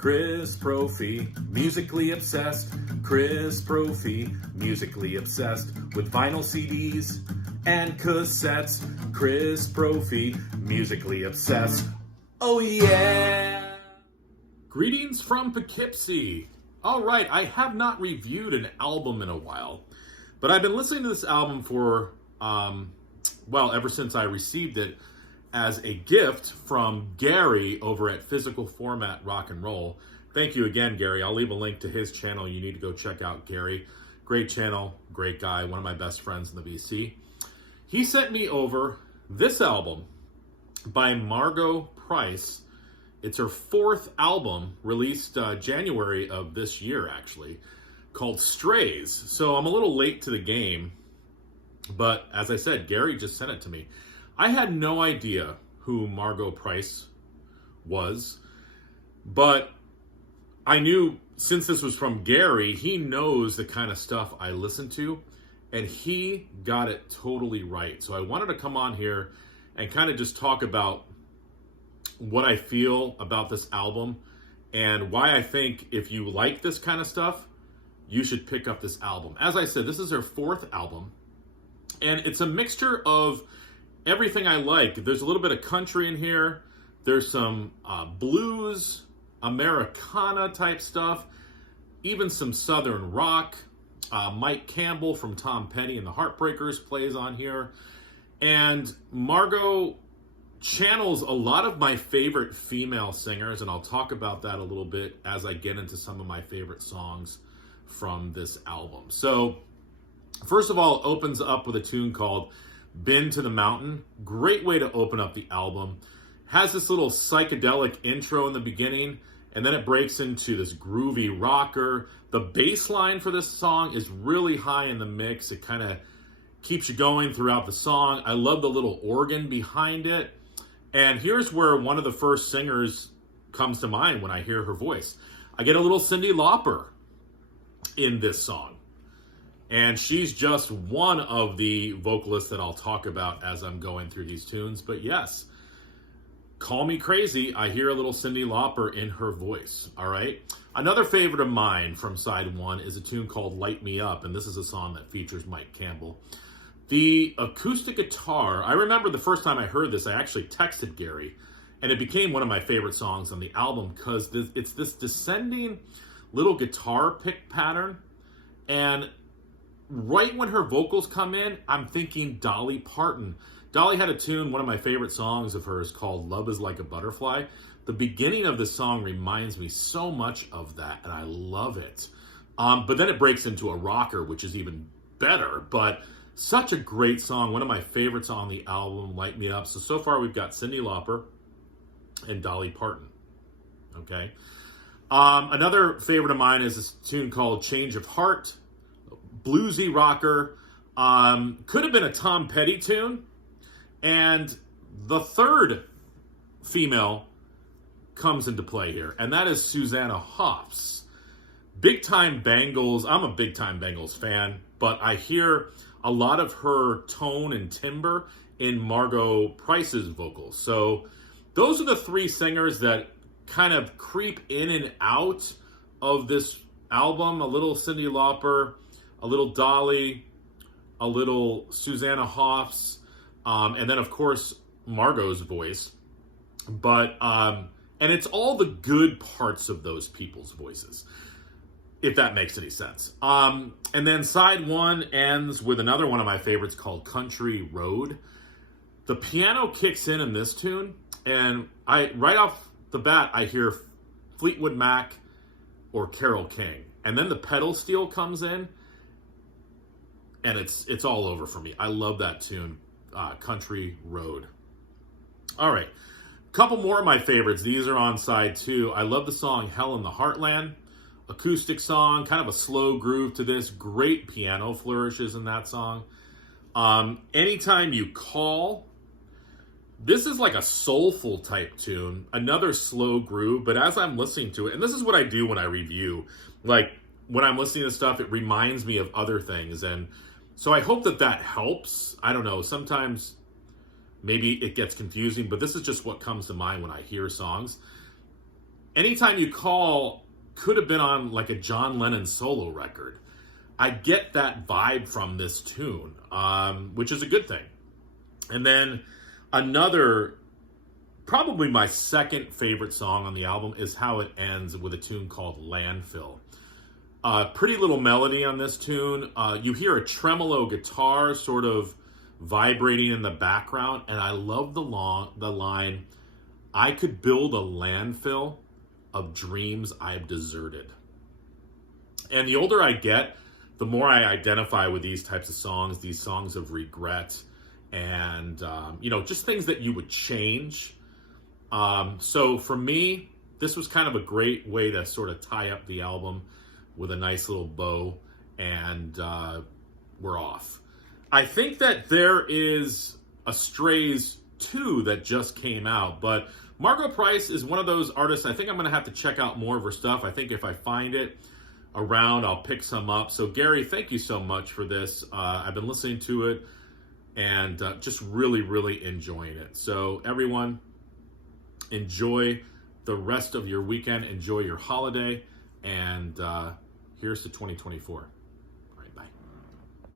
Chris Profi, musically obsessed. Chris Profi, musically obsessed with vinyl CDs and cassettes. Chris Profi, musically obsessed. Oh yeah! Greetings from Poughkeepsie. All right, I have not reviewed an album in a while, but I've been listening to this album for, ever since I received it as a gift from Gary over at Physical Format Rock and Roll. Thank you again, Gary. I'll leave a link to his channel. You need to go check out Gary. Great channel, great guy, one of my best friends in the BC. He sent me over this album by Margo Price. It's her fourth album, released January of this year, actually, called Strays. So I'm a little late to the game, but as I said, Gary just sent it to me. I had no idea who Margo Price was, but I knew since this was from Gary, he knows the kind of stuff I listen to, and he got it totally right. So I wanted to come on here and kind of just talk about what I feel about this album and why I think if you like this kind of stuff, you should pick up this album. As I said, this is her fourth album, and it's a mixture of everything I like. There's a little bit of country in here. There's some blues, Americana type stuff, even some southern rock. Mike Campbell from Tom Petty and the Heartbreakers plays on here. And Margo channels a lot of my favorite female singers, and I'll talk about that a little bit as I get into some of my favorite songs from this album. So, first of all, it opens up with a tune called Been to the Mountain. Great way to open up the album. Has this little psychedelic intro in the beginning, and then it breaks into this groovy rocker. The bass line for this song is really high in the mix. It kind of keeps you going throughout the song. I love the little organ behind it. And here's where one of the first singers comes to mind when I hear her voice. I get a little Cyndi Lauper in this song. And she's just one of the vocalists that I'll talk about as I'm going through these tunes. But yes, call me crazy, I hear a little Cyndi Lauper in her voice, all right? Another favorite of mine from side one is a tune called Light Me Up, and this is a song that features Mike Campbell. The acoustic guitar, I remember the first time I heard this, I actually texted Gary, and it became one of my favorite songs on the album because it's this descending little guitar pick pattern, and right when her vocals come in, I'm thinking Dolly Parton. Dolly had a tune, one of my favorite songs of hers, called Love is Like a Butterfly. The beginning of this song reminds me so much of that, and I love it. But then it breaks into a rocker, which is even better. But such a great song, one of my favorites on the album, Light Me Up. So far we've got Cyndi Lauper and Dolly Parton. Okay. Another favorite of mine is this tune called Change of Heart. Bluesy rocker. Could have been a Tom Petty tune. And the third female comes into play here, and that is Susanna Hoffs. Big Time Bangles. I'm a Big Time Bangles fan, but I hear a lot of her tone and timbre in Margo Price's vocals. So those are the three singers that kind of creep in and out of this album. A little Cyndi Lauper, a little Dolly, a little Susanna Hoffs, and then of course Margo's voice. But and it's all the good parts of those people's voices, if that makes any sense. And then side one ends with another one of my favorites called Country Road. The piano kicks in this tune, and right off the bat I hear Fleetwood Mac or Carole King, and then the pedal steel comes in, and it's all over for me. I love that tune, Country Road. All right, a couple more of my favorites. These are on side two. I love the song Hell in the Heartland. Acoustic song, kind of a slow groove to this. Great piano flourishes in that song. Anytime You Call. This is like a soulful type tune. Another slow groove, but as I'm listening to it, and this is what I do when I review, like when I'm listening to stuff, it reminds me of other things. And so I hope that helps. I don't know, sometimes maybe it gets confusing, but this is just what comes to mind when I hear songs. Anytime You Call could have been on like a John Lennon solo record. I get that vibe from this tune, which is a good thing. And then another, probably my second favorite song on the album is how it ends with a tune called Landfill. Pretty little melody on this tune. You hear a tremolo guitar sort of vibrating in the background, and I love the line, "I could build a landfill of dreams I've deserted." And the older I get, the more I identify with these types of songs, these songs of regret, and just things that you would change. So for me, this was kind of a great way to sort of tie up the album with a nice little bow, and we're off. I think that there is a Strays 2 that just came out, but Margo Price is one of those artists. I think I'm going to have to check out more of her stuff. I think if I find it around, I'll pick some up. So Gary, thank you so much for this. I've been listening to it and just really, really enjoying it. So everyone, enjoy the rest of your weekend. Enjoy your holiday. And here's to 2024.